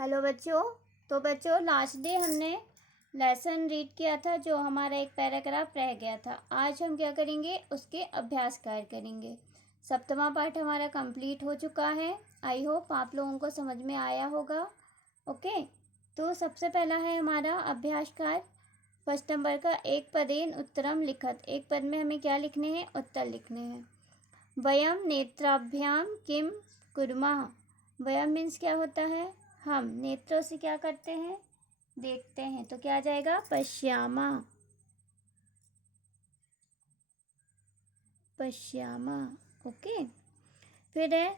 Hello बच्चों। तो बच्चों लास्ट डे हमने लेसन रीड किया था, जो हमारा एक पैराग्राफ रह गया था। आज हम क्या करेंगे, उसके अभ्यास कार्य करेंगे। सप्तमा पाठ हमारा कंप्लीट हो चुका है। आई होप आप लोगों को समझ में आया होगा। ओके, तो सबसे पहला है हमारा अभ्यास कार्य। फर्स्ट नंबर का एक पदेन उत्तरम लिखत। एक पद में हमें क्या लिखने हैं, उत्तर लिखने हैं। वयम नेत्राभ्याम किम कुर्मः। वयम मीन्स क्या होता है, हम नेत्रों से क्या करते हैं, देखते हैं। तो क्या आ जाएगा, पश्यामा। पश्यामा। ओके, फिर है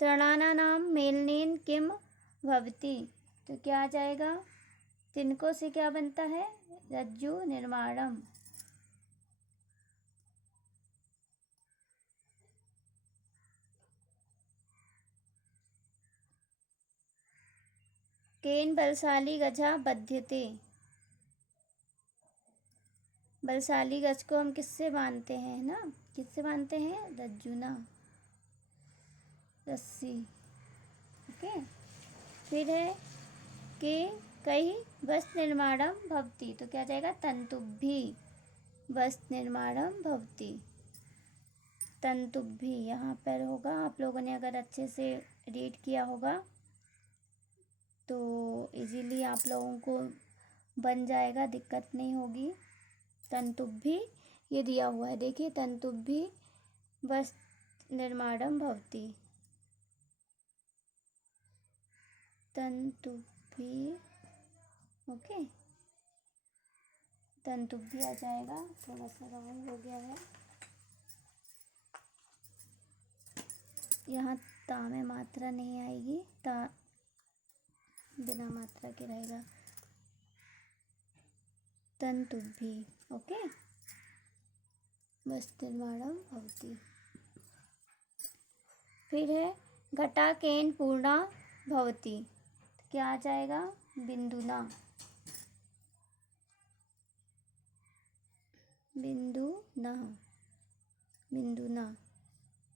तृणानानाम मेलनेन किम भवति। तो क्या आ जाएगा, तिनकों से क्या बनता है, रज्जु निर्माणम। केन बलशाली गजा बध्यते। बलशाली गज को हम किससे बांधते हैं ना, किससे बांधते हैं, रज्जुना, रस्सी। ओके, फिर है कि कई वस्त्र निर्माणम भवति। तो क्या जाएगा, तंतुभि वस्त्र निर्माणम भवति। तंतुभि यहाँ पर होगा। आप लोगों ने अगर अच्छे से रीड किया होगा तो इजीली आप लोगों को बन जाएगा, दिक्कत नहीं होगी। तंतुभि ये दिया हुआ है, देखिए, तंतुभि वस्त्र निर्माणम भवति। तंतुभि, ओके, तंतुभि आ जाएगा। थोड़ा सा रॉन्ग हो गया है, यहाँ ता में मात्रा नहीं आएगी, ता बिना मात्रा के रहेगा। तंतुभि, ओके, वस्त्र निर्माणम भवति। फिर है घटाकेन पूर्णा भवति। क्या आ जाएगा, बिंदुना। बिंदुना, बिंदुना।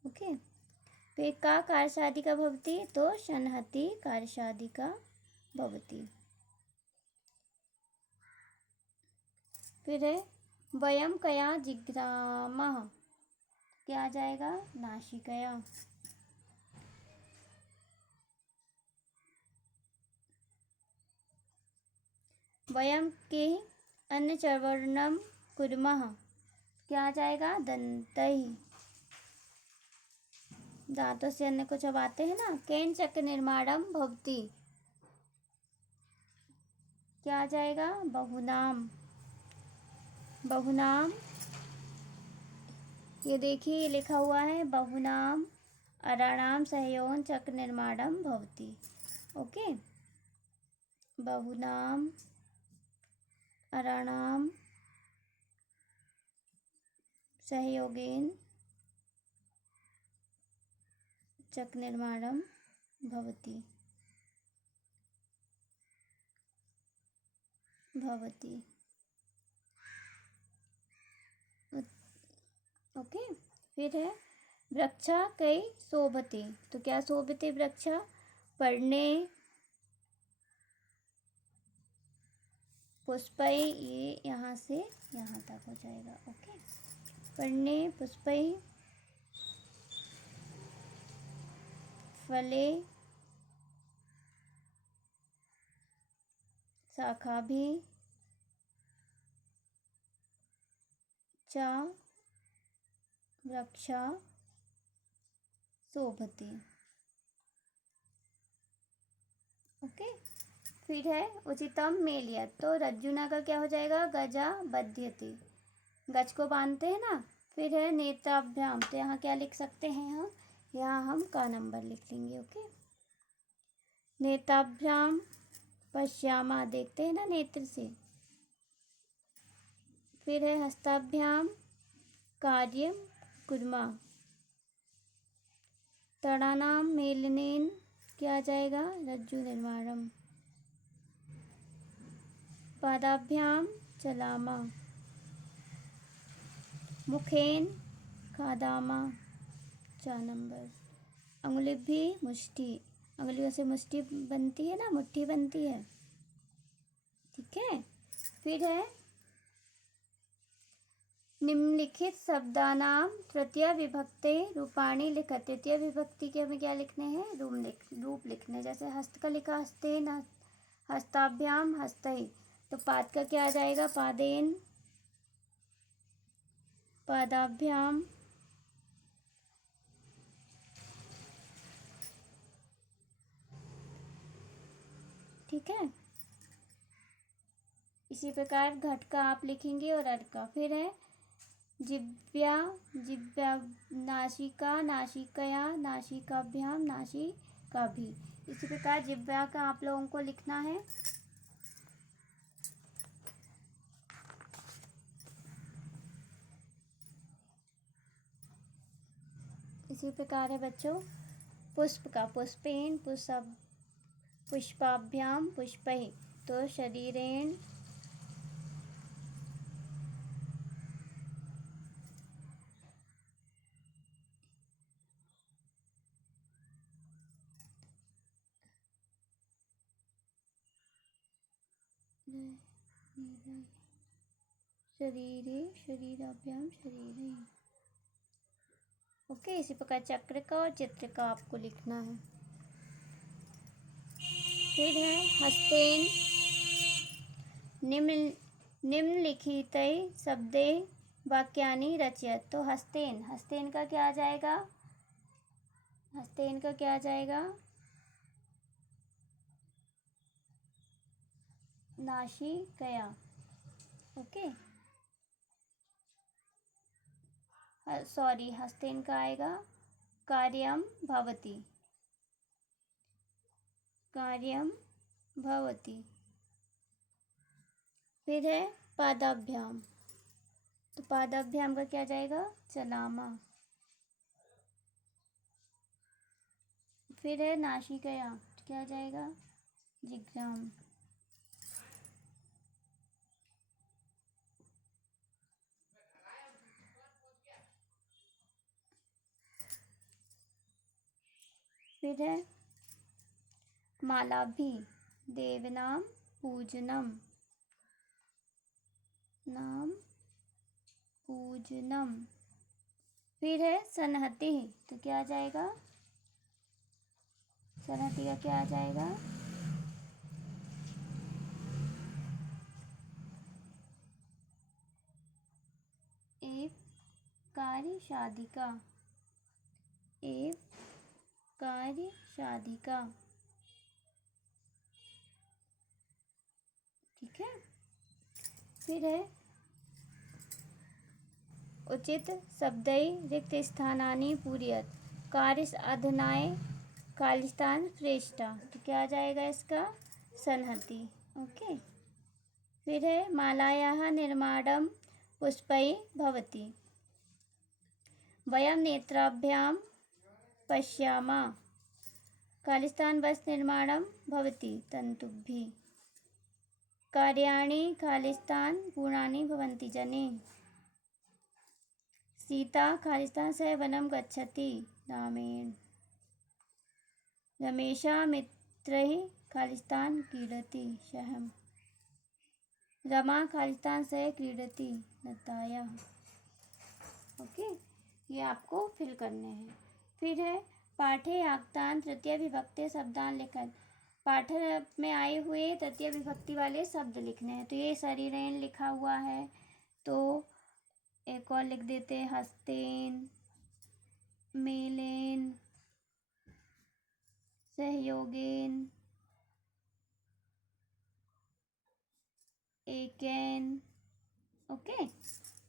ओके, फिर का कार्यसाधिका भवति। तो शनहति कार्यसाधिका भवति। फिर है वयम कया जिग्रामः। क्या आ जाएगा, नासिकया। वयम के अन्न चर्वणम कुर्मः। क्या आ जाएगा, दंतैः। दांतों से अन्न को चबाते हैं ना। केन चक्र निर्माणम भवति। क्या आ जाएगा, बहुनाम। बहुनाम, ये देखिए, ये लिखा हुआ है बहुनाम अराणाम सहयोन चक्र निर्माणम भवति। ओके, बहुनाम अराणाम सहयोगेन चक्र निर्माणम भवति। भवति, ओके, फिर है वृक्षा कई शोभते। तो क्या शोभते, वृक्षा, पर्णे पुष्पै। ये यहाँ से यहाँ तक हो जाएगा। ओके, पर्णे पुष्पै फले शाखाभि च वृक्षा शोभते। ओके, फिर है उचितम मेलयत। तो रज्जुना का क्या हो जाएगा, गजा बध्यते, गज को बांधते हैं ना। फिर है नेत्राभ्याम। तो यहाँ क्या लिख सकते हैं हम, यहाँ हम का नंबर लिख लेंगे। ओके, नेत्राभ्याम पश्यामा, देखते हैं ना नेत्र से। फिर है हस्ताभ्याम कार्यम कुर्मा। तड़ानाम मेलनेन क्या आ जाएगा, रज्जु निर्माणम। पादाभ्याम चलामा। मुखेन खादामा, 4 नंबर। अंगुलिभि मुष्टि। अंगुलियों से मुट्ठी बनती है ना, मुट्ठी बनती है। ठीक है। फिर है निम्नलिखित शब्दानाम तृतीय विभक्ति रूपाणी लिखत। तृतीय विभक्ति के हमें क्या लिखने हैं? रूप लिखने। जैसे हस्त का लिखा हस्तेन, हस्ताभ्याम, हस्तै। तो पाद का क्या आ जाएगा? पादेन, पादाभ्याम, ठीक है। इसी प्रकार घट का आप लिखेंगे और अट का। फिर है जिव्या, जिव्या, नासिका, नासिकया, नासिकाभ्याम, नासिकाभि। इसी प्रकार जिव्या का आप लोगों को लिखना है। इसी प्रकार है बच्चों पुष्प का, पुष्पेन, पुष्पाभ्याम, पुष्पै। तो शरीरेण, शरीरे, शरीराभ्याम, शरीरे। ओके। इसी प्रकार चक्र का और चित्र का आपको लिखना है। फिर है हस्तेन निम्नलिखित शब्दे वाक्यानि रचयत। तो हस्तेन, हस्तेन का क्या आ जाएगा? हस्तेन का क्या आ जाएगा? नासिकया। ओके। सॉरी, हस्तेन का आएगा कार्यम भवति, कार्यम भवति। फिर है पादाभ्याम। तो पादाभ्याम का क्या आ जाएगा? चलामा। फिर है नासिकया, क्या आ जाएगा? जिग्राम। फिर है मालाभि, देवनाम पूजनम, नाम पूजनम। फिर है सन्हति। तो क्या आ जाएगा? सन्हति का क्या आ जाएगा? एक कार्य शादिका, एक कार्य शादिका। ठीक है। फिर है उचित शब्दै रिक्त स्थानानि पूरयत, कार्य अधनाय खालिस्तान श्रेष्ठा। तो क्या आ जाएगा इसका? सन्हति। ओके। फिर है मालायाः निर्माणं पुष्पै भवति, वयं नेत्राभ्याम पश्यामः, खालिस्तान वस्त्र निर्माणं भवति तंतुभिः, कार्याणि खालिस्तान गुणानि भवन्ति जने, सीता खालिस्तान सह वनं गच्छति रामेण, रमेशा मित्रैः खालिस्तान क्रीडति सह, रमा खालिस्तान सह क्रीडति लताया। ओके। ये आपको फिल करने हैं। फिर है पाठे आक्तान तृतीय विभक्ति शब्दान लिखत। पाठ में आए हुए तृतीय विभक्ति वाले शब्द लिखने हैं। तो ये शरीरेन लिखा हुआ है, तो एक और लिख देते हैं हस्तेन, मेलेन, सहयोगेन, एकेन। ओके।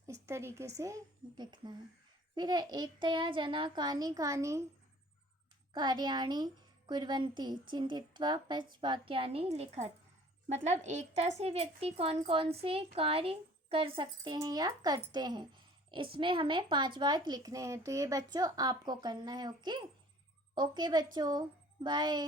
इस तरीके से लिखना है। फिर है एकतया जना कानि कानि कार्याणि कुर्वन्ति चिंतित्वा पञ्चवाक्यानि लिखत। मतलब एकता से व्यक्ति कौन कौन से कार्य कर सकते हैं या करते हैं, इसमें हमें 5 वाक्य लिखने हैं। तो ये बच्चों आपको करना है। ओके। ओके बच्चों, बाय।